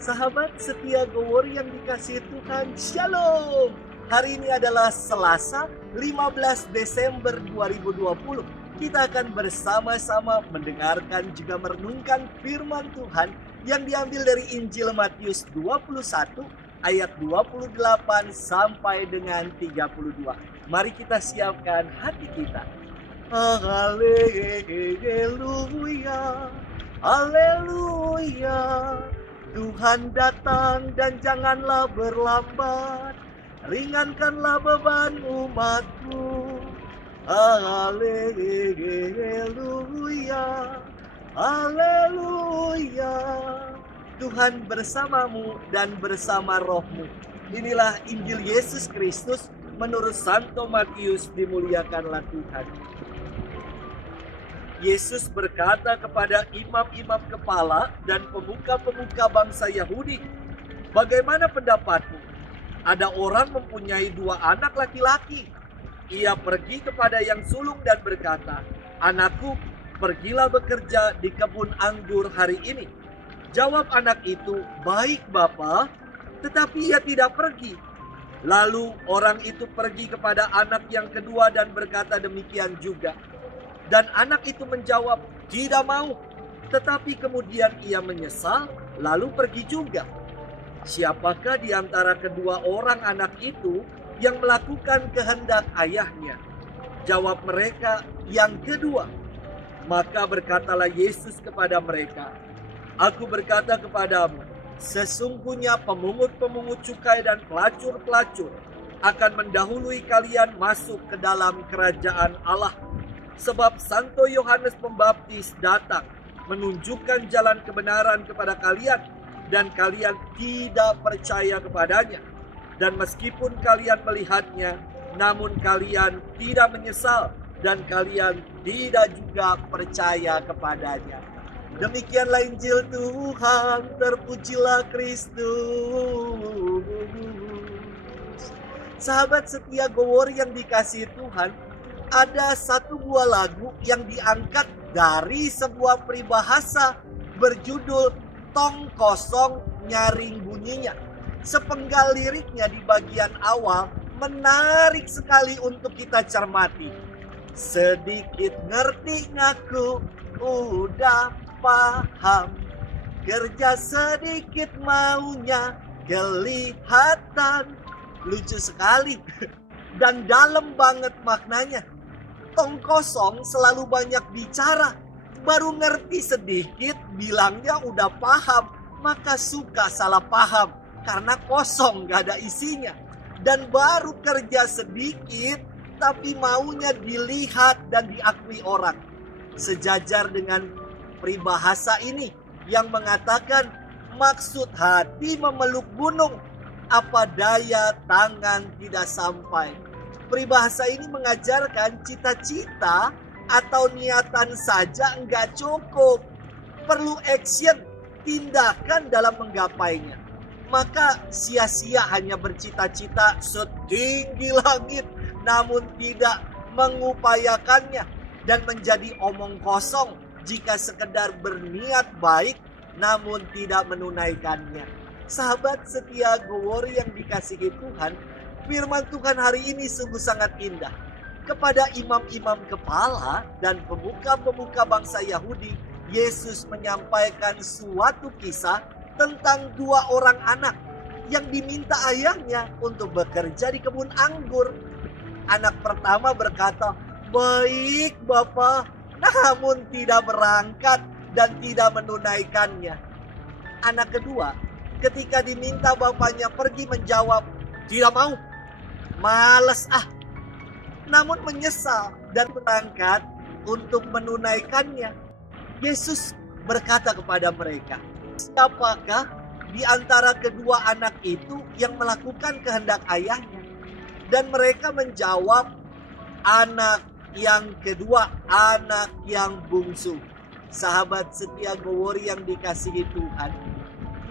Sahabat setia Gowor yang dikasihi Tuhan, Shalom. Hari ini adalah Selasa 15 Desember 2020. Kita akan bersama-sama mendengarkan juga merenungkan firman Tuhan yang diambil dari Injil Matius 21 ayat 28 sampai dengan 32. Mari kita siapkan hati kita. Haleluya, haleluya. Tuhan datang dan janganlah berlambat, ringankanlah beban umatku. Haleluya, haleluya. Tuhan bersamamu dan bersama rohmu. Inilah Injil Yesus Kristus menurut Santo Matius. Dimuliakanlah Tuhan. Yesus berkata kepada imam-imam kepala dan pemuka-pemuka bangsa Yahudi, "Bagaimana pendapatmu? Ada orang mempunyai 2 anak laki-laki. Ia pergi kepada yang sulung dan berkata, 'Anakku, pergilah bekerja di kebun anggur hari ini.' Jawab anak itu, 'Baik, Bapa,' tetapi ia tidak pergi. Lalu orang itu pergi kepada anak yang kedua dan berkata demikian juga. Dan anak itu menjawab, 'Tidak mau.' Tetapi kemudian ia menyesal, lalu pergi juga. Siapakah di antara kedua orang anak itu yang melakukan kehendak ayahnya?" Jawab mereka, "Yang kedua." Maka berkatalah Yesus kepada mereka, "Aku berkata kepadamu, sesungguhnya pemungut-pemungut cukai dan pelacur-pelacur akan mendahului kalian masuk ke dalam kerajaan Allah. Sebab Santo Yohanes Pembaptis datang menunjukkan jalan kebenaran kepada kalian, dan kalian tidak percaya kepadanya. Dan meskipun kalian melihatnya, namun kalian tidak menyesal, dan kalian tidak juga percaya kepadanya." Demikianlah Injil Tuhan, terpujilah Kristus. Sahabat setia Gowor yang dikasihi Tuhan, ada satu buah lagu yang diangkat dari sebuah peribahasa berjudul "Tong Kosong Nyaring Bunyinya". Sepenggal liriknya di bagian awal menarik sekali untuk kita cermati. "Sedikit ngerti ngaku udah paham, kerja sedikit maunya kelihatan." Lucu sekali dan dalam banget maknanya. Tong kosong selalu banyak bicara, baru ngerti sedikit bilangnya udah paham, maka suka salah paham karena kosong gak ada isinya. Dan baru kerja sedikit tapi maunya dilihat dan diakui orang. Sejajar dengan peribahasa ini yang mengatakan maksud hati memeluk gunung, apa daya tangan tidak sampai. Peribahasa ini mengajarkan cita-cita atau niatan saja enggak cukup. Perlu action, tindakan dalam menggapainya. Maka sia-sia hanya bercita-cita setinggi langit namun tidak mengupayakannya, dan menjadi omong kosong jika sekedar berniat baik namun tidak menunaikannya. Sahabat setia Gowor yang dikasihi Tuhan, firman Tuhan hari ini sungguh sangat indah. Kepada imam-imam kepala dan pemuka-pemuka bangsa Yahudi, Yesus menyampaikan suatu kisah tentang 2 orang anak yang diminta ayahnya untuk bekerja di kebun anggur. Anak pertama berkata, "Baik, Bapa," namun tidak berangkat dan tidak menunaikannya. Anak kedua, ketika diminta bapaknya pergi, menjawab, "Tidak mau, males namun menyesal dan berangkat untuk menunaikannya. Yesus berkata kepada mereka, "Siapakah di antara kedua anak itu yang melakukan kehendak ayahnya?" Dan mereka menjawab, "Anak yang kedua, anak yang bungsu." Sahabat setia Gowor yang dikasihi Tuhan,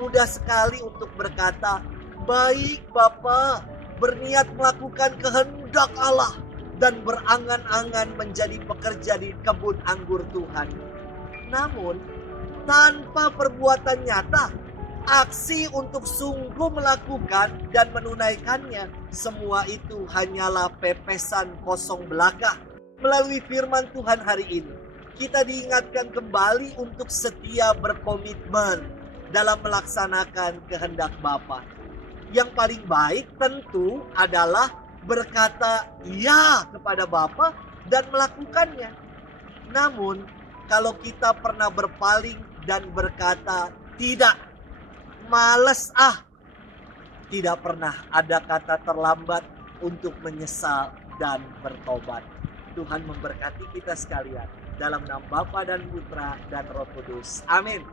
mudah sekali untuk berkata, "Baik, Bapa," berniat melakukan kehendak Allah dan berangan-angan menjadi pekerja di kebun anggur Tuhan. Namun tanpa perbuatan nyata aksi untuk sungguh melakukan dan menunaikannya, semua itu hanyalah pepesan kosong belaka. Melalui firman Tuhan hari ini, kita diingatkan kembali untuk setia berkomitmen dalam melaksanakan kehendak Bapa. Yang paling baik tentu adalah berkata ya kepada Bapa dan melakukannya. Namun, kalau kita pernah berpaling dan berkata tidak, males tidak pernah ada kata terlambat untuk menyesal dan bertobat. Tuhan memberkati kita sekalian dalam nama Bapa dan Putra dan Roh Kudus. Amin.